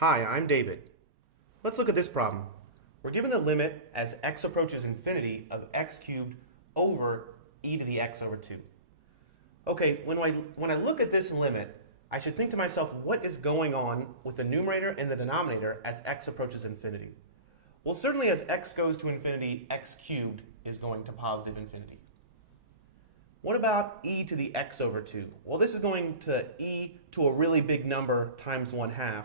Hi, I'm David. Let's look at this problem. We're given the limit as x approaches infinity of x cubed over e to the x over 2. Okay, when I look at this limit, I should think to myself, what is going on with the numerator and the denominator as x approaches infinity? Well, certainly as x goes to infinity, x cubed is going to positive infinity. What about e to the x over 2? Well, this is going to e to a really big number times 1/2.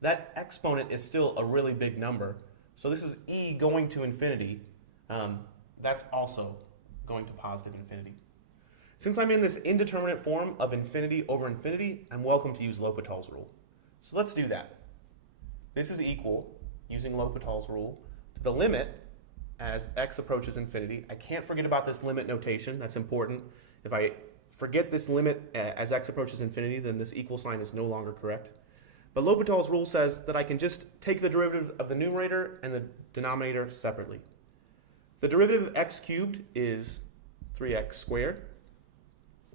That exponent is still a really big number. So this is e going to infinity. That's also going to positive infinity. Since I'm in this indeterminate form of infinity over infinity, I'm welcome to use L'Hopital's rule. So let's do that. This is equal, using L'Hopital's rule, to the limit as x approaches infinity. I can't forget about this limit notation. That's important. If I forget this limit as x approaches infinity, then this equal sign is no longer correct. But L'Hopital's rule says that I can just take the derivative of the numerator and the denominator separately. The derivative of x cubed is 3x squared.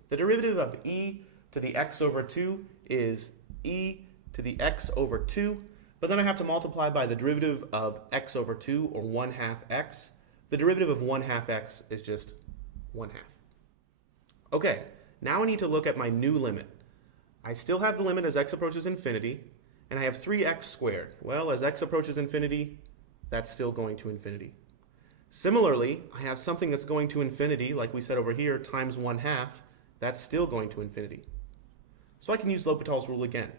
The derivative of e to the x over 2 is e to the x over 2. But then I have to multiply by the derivative of x over 2, or 1/2 x. The derivative of 1/2 x is just 1/2. Okay, now I need to look at my new limit. I still have the limit as x approaches infinity, and I have 3x squared. Well, as x approaches infinity, that's still going to infinity. Similarly, I have something that's going to infinity, like we said over here, times 1/2. That's still going to infinity. So I can use L'Hopital's rule again.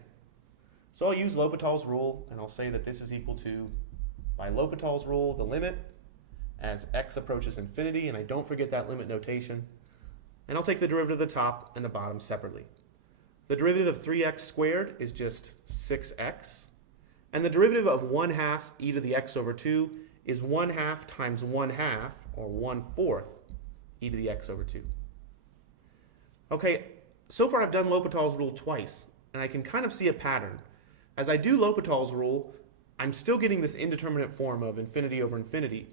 So I'll use L'Hopital's rule, and I'll say that this is equal to, by L'Hopital's rule, the limit as x approaches infinity, and I don't forget that limit notation. And I'll take the derivative of the top and the bottom separately. The derivative of 3x squared is just 6x. And the derivative of 1/2 e to the x over 2 is 1/2 times 1/2, or 1/4 e to the x over 2. Okay, so far I've done L'Hopital's rule twice, and I can kind of see a pattern. As I do L'Hopital's rule, I'm still getting this indeterminate form of infinity over infinity.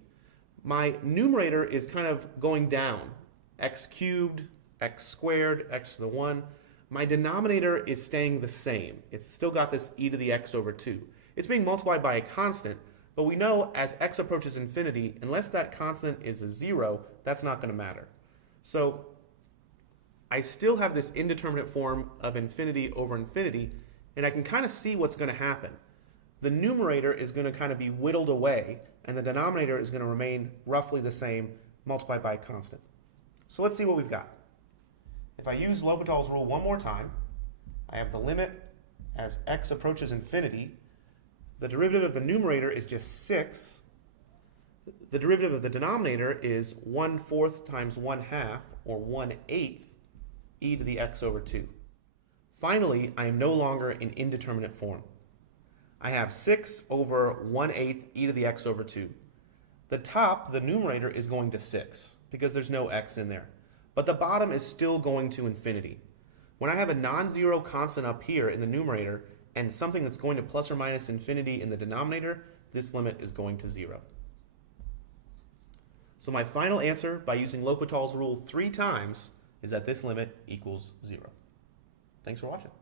My numerator is kind of going down. X cubed, x squared, x to the 1. My denominator is staying the same. It's still got this e to the x over 2. It's being multiplied by a constant, but we know as x approaches infinity, unless that constant is a 0, that's not going to matter. So I still have this indeterminate form of infinity over infinity, and I can kind of see what's going to happen. The numerator is going to kind of be whittled away, and the denominator is going to remain roughly the same, multiplied by a constant. So let's see what we've got. If I use L'Hopital's rule one more time, I have the limit as x approaches infinity. The derivative of the numerator is just 6. The derivative of the denominator is 1/4 times 1/2, or 1/8 e to the x over 2. Finally, I am no longer in indeterminate form. I have 6 over 1/8 e to the x over 2. The top, the numerator, is going to 6 because there's no x in there. But the bottom is still going to infinity. When I have a non-zero constant up here in the numerator and something that's going to plus or minus infinity in the denominator, this limit is going to 0. So my final answer, by using L'Hopital's rule 3 times, is that this limit equals 0. Thanks for watching.